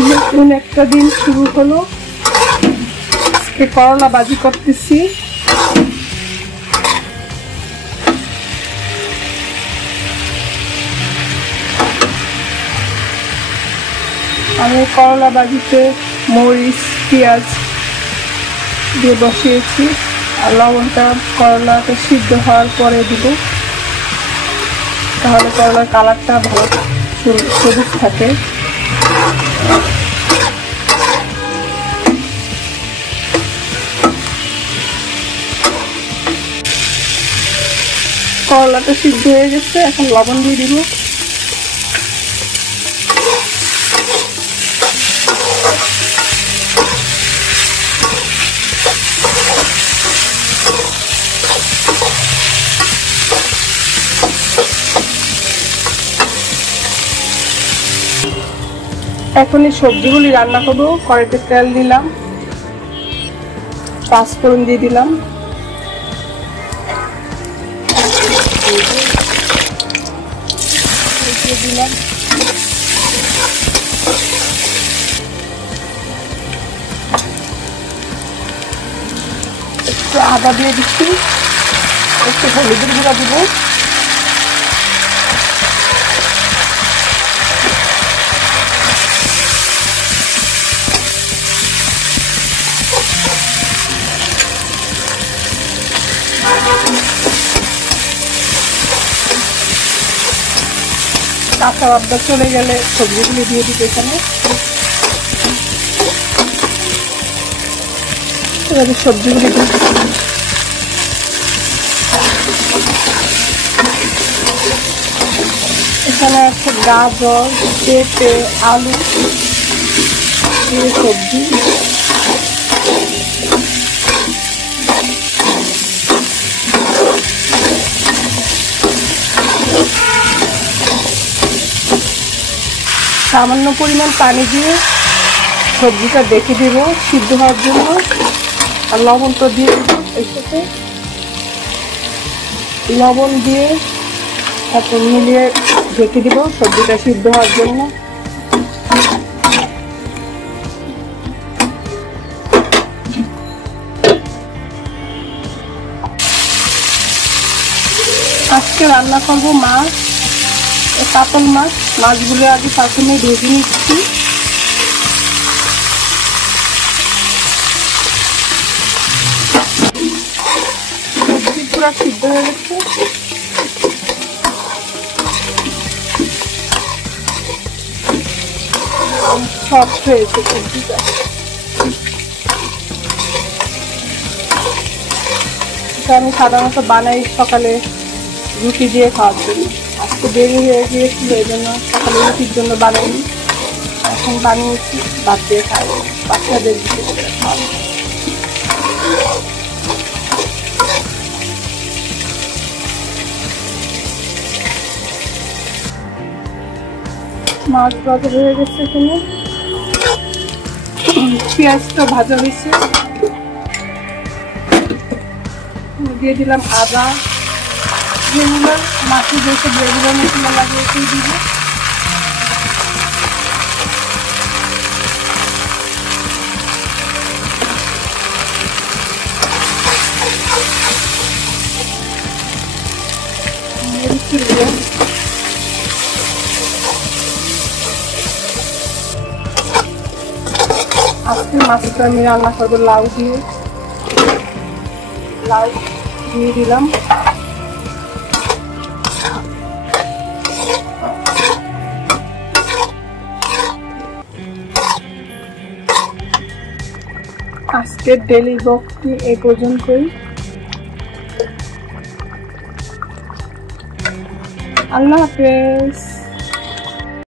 নতুন একটা দিন শুরু হলো। আজকে করলা ভাজি করতেছি। আমি করলা ভাজিতে মরিচ পেঁয়াজ দিয়ে বসিয়েছি, আর লবণটা করলাটা সিদ্ধ হওয়ার পরে দিব, তাহলে করলার কালারটা ভালো সবুজ থাকে। করলাটা সিদ্ধ হয়ে গেছে, এখন লবণ দিয়ে দিব। এখন এই সবজিগুলি রান্না করবো। কড়াইতে তেল দিলাম, পাঁচফোড়ন দিয়ে দিলাম, একটু আদা দিয়ে দিচ্ছি, একটু হলুদের গুঁড়া দিব, কাঁচা আদা চলে গেলে সবজিগুলি দিয়ে দিতে এখানে। এবারে সবজিগুলি দিয়ে এখানে আছে গাজর, পেঁপে, আলু, সবজি। সামান্য পরিমাণ পানি দিয়ে সবজিটা দেখে দেব সিদ্ধ হওয়ার জন্য, আর লবণটা দিয়ে দেবো এর সাথে। লবণ দিয়ে তারপর মিলিয়ে ঢেকে দিব সবজিটা সিদ্ধ হওয়ার জন্য। আজকে রান্না করবো মাছ, কাতল মাছ। মাছগুলো আগে প্রথমে ভেজে নিচ্ছি। সবজি পুরো সিদ্ধ হয়ে গেছে, সফট হয়েছে সবজিটা। আমি সাধারণত বানাই সকালে রুটি দিয়ে খাওয়ার জন্য। আজকে দেরি হয়ে গিয়েছিল, এই জন্য সকালে রুটির জন্য বানাইনি, এখন বানিয়েছি ভাত দিয়ে খাবো, বাচ্চাদের রুটি করে খাওয়াবো। মাছ ভাজা হয়ে গেছে, এখানে পেঁয়াজটা ভাজা হয়েছে, দিয়ে দিলাম আদা, যেগুলো মাছে যেসব রেগুলার মশলা লাগিয়ে সেই দিব। আজকে মাছটা আমি রান্না করবো লাউ দিয়ে। লাউ দিয়ে দিলাম, আজকের ডেইলি ব্লগটি এই পর্যন্তই। আল্লাহ হাফেজ।